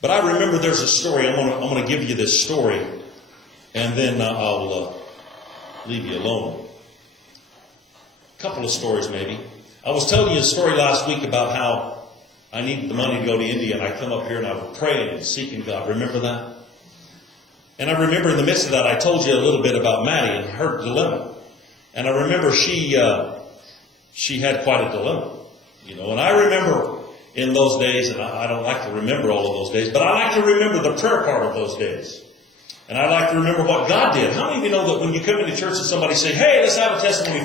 But I remember there's a story. I'm going to give you this story, and then I'll leave you alone. A couple of stories maybe. I was telling you a story last week about how I needed the money to go to India, and I come up here and I was praying and seeking God. Remember that? And I remember in the midst of that, I told you a little bit about Maddie and her dilemma. And I remember she had quite a dilemma, And I remember in those days, and I don't like to remember all of those days, but I like to remember the prayer part of those days. And I like to remember what God did. How many of you know that when you come into church and somebody say, hey, let's have a testimony,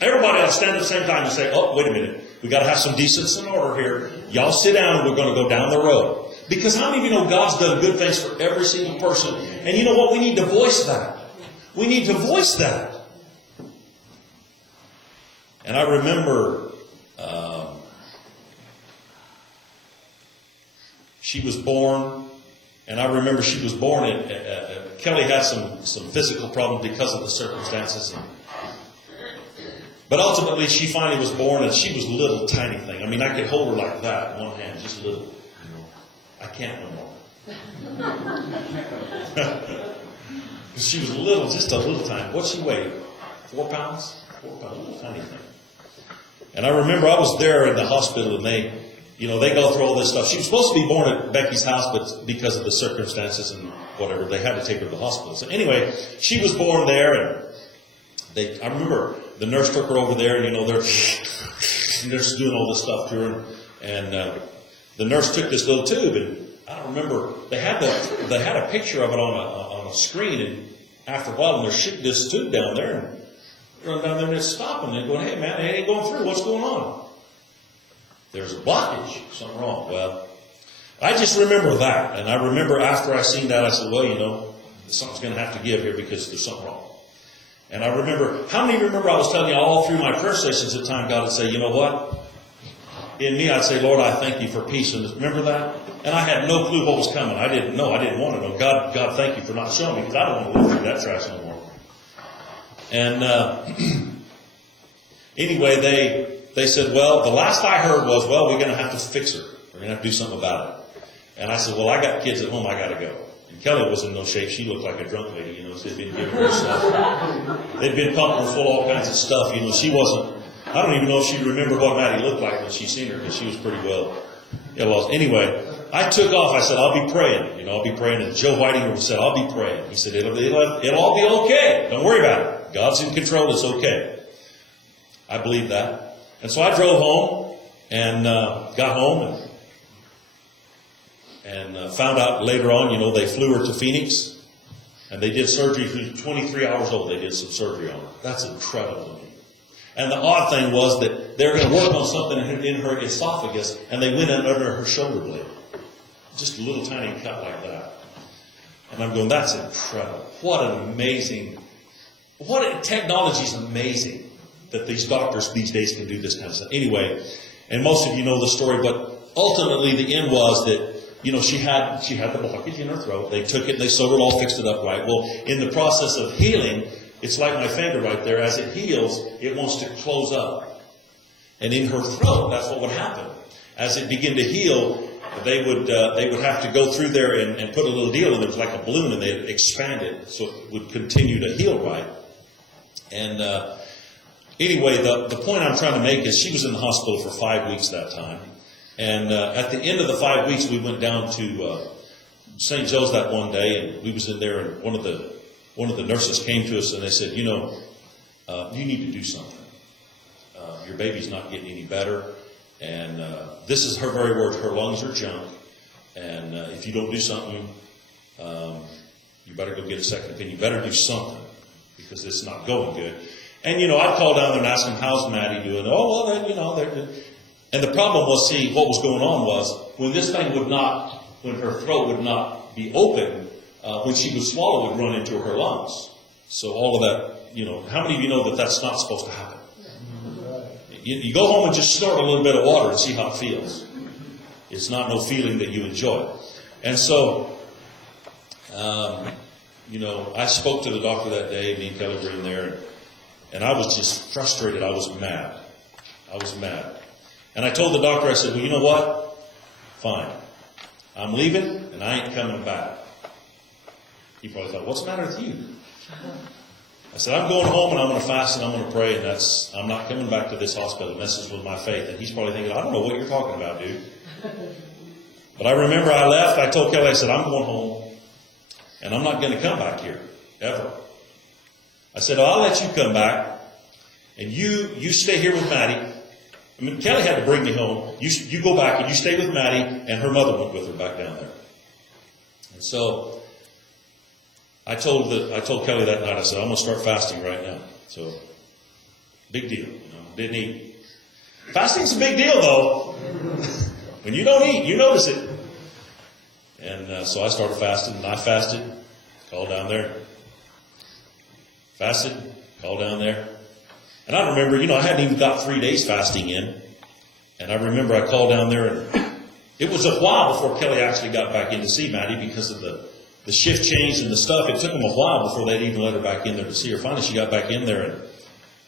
everybody ought to stand at the same time and say, oh, wait a minute. We got to have some decency and order here. Y'all sit down. We're going to go down the road. Because how many of you know God's done good things for every single person? And you know what? We need to voice that. We need to voice that. And I remember she was born, and I remember she was born Kelly had some physical problems because of the circumstances. But ultimately, she finally was born, and she was a little tiny thing. I mean, I could hold her like that in one hand, just a little. I can't no more. She was just a little tiny. What'd she weigh? 4 pounds? 4 pounds, a little tiny thing. And I remember I was there in the hospital, and they go through all this stuff. She was supposed to be born at Becky's house, but because of the circumstances and whatever, they had to take her to the hospital. So anyway, she was born there, and I remember the nurse took her over there, and they're just doing all this stuff to her, and the nurse took this little tube, and I remember they had a picture of it on a screen, and after a while, they're shooting this tube down there, and run down there and it's stopping, and going, hey man, it ain't going through. What's going on? There's a blockage, something wrong. Well, I just remember that, and I remember after I seen that, I said, well, something's going to have to give here because there's something wrong. And I remember, how many remember I was telling you all through my prayer sessions at the time, God would say, you know what? In me, I'd say, Lord, I thank you for peace. And remember that? And I had no clue what was coming. I didn't know. I didn't want to know. God, thank you for not showing me, because I don't want to live through that trash no more. And anyway, they said, well, the last I heard was, well, we're going to have to fix her. We're going to have to do something about it. And I said, well, I got kids at home. I got to go. And Kelly was in no shape. She looked like a drunk lady, so they'd been giving her stuff. They'd been pumping her full of all kinds of stuff. She wasn't, I don't even know if she remembered what Maddie looked like when she seen her, because she was pretty well. Anyway, I took off. I said, I'll be praying. I'll be praying. And Joe Whiting said, I'll be praying. He said, it'll all be okay. Don't worry about it. God's in control. It's okay. I believe that. And so I drove home and got home and found out later on, they flew her to Phoenix, and they did surgery. She was 23 hours old. They did some surgery on her. That's incredible to me. And the odd thing was that they were going to work on something in her esophagus, and they went under her shoulder blade. Just a little tiny cut like that. And I'm going, that's incredible. Technology is amazing that these doctors these days can do this kind of stuff. Anyway, and most of you know the story, but ultimately the end was that, she had the blockage in her throat. They took it, they sewed it all, fixed it up right. Well, in the process of healing, it's like my finger right there. As it heals, it wants to close up. And in her throat, that's what would happen. As it began to heal, they would have to go through there and put a little deal in. It was like a balloon, and they'd expand it so it would continue to heal right. And anyway, the point I'm trying to make is she was in the hospital for 5 weeks that time. And at the end of the 5 weeks, we went down to St. Joe's that one day, and we was in there, and one of the nurses came to us, and they said, you need to do something. Your baby's not getting any better. And this is her very words. Her lungs are junk. And if you don't do something, you better go get a second opinion. You better do something, because it's not going good. And, I'd call down there and ask them, how's Maddie doing? Oh, well, they're. And the problem was, see, what was going on was, when her throat would not be open, when she would swallow, it would run into her lungs. So all of that, how many of you know that that's not supposed to happen? You go home and just snort a little bit of water and see how it feels. It's not no feeling that you enjoy. And so, I spoke to the doctor that day. Me and Kelly were in there, and I was just frustrated. I was mad. And I told the doctor, I said, well, you know what? Fine. I'm leaving, and I ain't coming back. He probably thought, what's the matter with you? I said, I'm going home, and I'm going to fast, and I'm going to pray, and I'm not coming back to this hospital. It messes with my faith. And he's probably thinking, I don't know what you're talking about, dude. But I remember I left. I told Kelly, I said, I'm going home, and I'm not going to come back here, ever. I said, I'll let you come back, and you stay here with Maddie. I mean, Kelly had to bring me home. You go back, and you stay with Maddie, and her mother went with her back down there. And so I told Kelly that night, I said, I'm going to start fasting right now. So, big deal. Didn't eat. Fasting's a big deal, though. When you don't eat, you notice it. And so I started fasting, and I fasted, called down there. Fasted, called down there. And I remember, I hadn't even got 3 days fasting in. And I remember I called down there, and it was a while before Kelly actually got back in to see Maddie because of the shift change and the stuff. It took them a while before they'd even let her back in there to see her. Finally, she got back in there,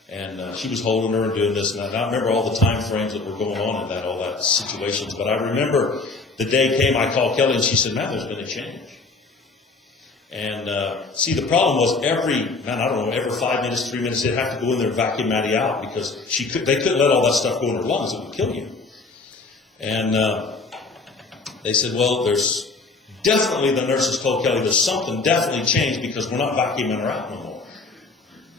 and she was holding her and doing this. And I remember all the time frames that were going on in that, all that situations. But I remember the day came, I called Kelly, and she said, man, there's been a change. And see, the problem was every 5 minutes, 3 minutes, they'd have to go in there and vacuum Maddie out because they couldn't let all that stuff go in her lungs. It would kill you. And they said, well, there's definitely, the nurses told Kelly, there's something definitely changed because we're not vacuuming her out no more.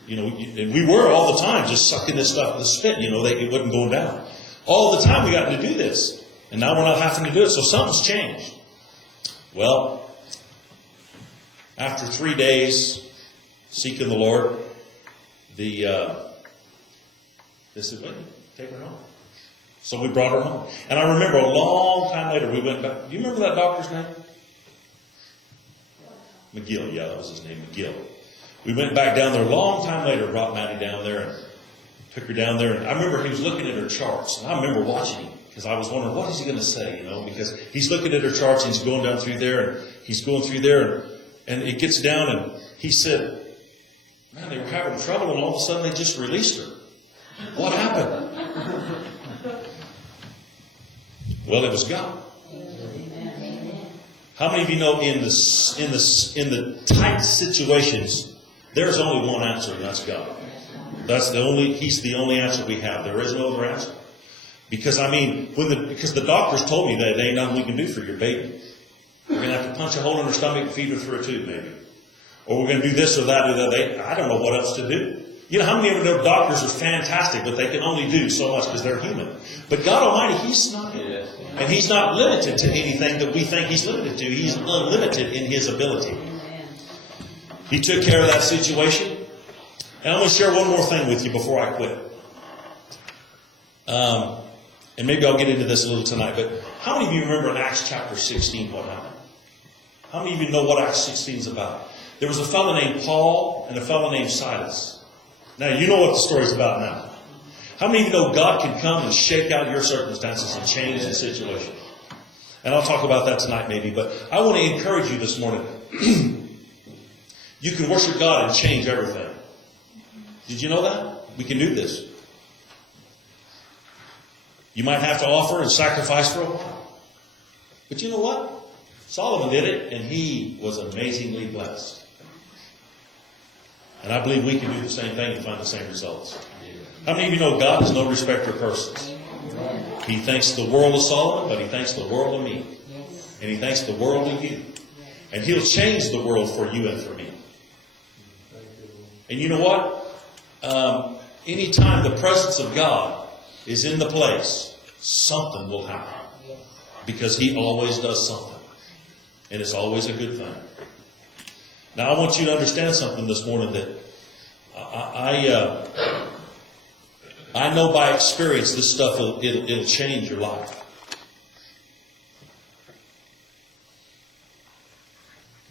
And we were all the time just sucking this stuff, the spit, it wasn't going down. All the time we got to do this. And now we're not having to do it. So something's changed. Well, after 3 days seeking the Lord, they said, wait, take her home. So we brought her home. And I remember a long time later, we went back. Do you remember that doctor's name? McGill, yeah, that was his name, McGill. We went back down there a long time later, brought Maddie down there and took her down there. And I remember he was looking at her charts. And I remember watching him because I was wondering, what is he going to say, because he's looking at her charts and he's going down through there and he's going through there and it gets down and he said, man, they were having trouble and all of a sudden they just released her. What happened? Well, it was God. How many of you know in the tight situations, there's only one answer, and that's God. He's the only answer we have. There is no other answer. Because because the doctors told me that there ain't nothing we can do for your baby. We're going to have to punch a hole in her stomach and feed her through a tube, maybe. Or we're going to do this or that or that. I don't know what else to do. How many of you know doctors are fantastic, but they can only do so much because they're human. But God Almighty, He's not. And He's not limited to anything that we think He's limited to. He's unlimited in His ability. He took care of that situation. And I'm going to share one more thing with you before I quit. And maybe I'll get into this a little tonight. But how many of you remember in Acts chapter 16 what happened? How many of you know what Acts 16 is about? There was a fellow named Paul and a fellow named Silas. Now, you know what the story's about now. How many of you know God can come and shake out your circumstances and change the situation? And I'll talk about that tonight maybe, but I want to encourage you this morning. You can worship God and change everything. Did you know that? We can do this. You might have to offer and sacrifice for a while. But you know what? Solomon did it, and he was amazingly blessed. And I believe we can do the same thing and find the same results. How many of you know God is no respecter of persons? He thinks the world of Solomon, but He thinks the world of me. And He thinks the world of you. And He'll change the world for you and for me. And you know what? Anytime the presence of God is in the place, something will happen. Because He always does something. And it's always a good thing. Now I want you to understand something this morning that I know by experience this stuff, it'll change your life.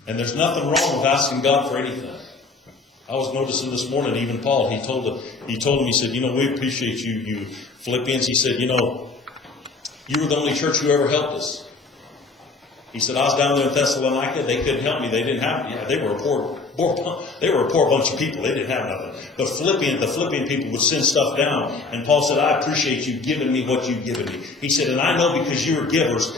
And there's nothing wrong with asking God for anything. I was noticing this morning, even Paul, he told him, he said, we appreciate you Philippians. He said, you were the only church who ever helped us. He said, I was down there in Thessalonica. They couldn't help me. They didn't have, they were a poor bunch of people. They didn't have nothing. But the Philippian people would send stuff down. And Paul said, I appreciate you giving me what you've given me. He said, and I know because you were givers,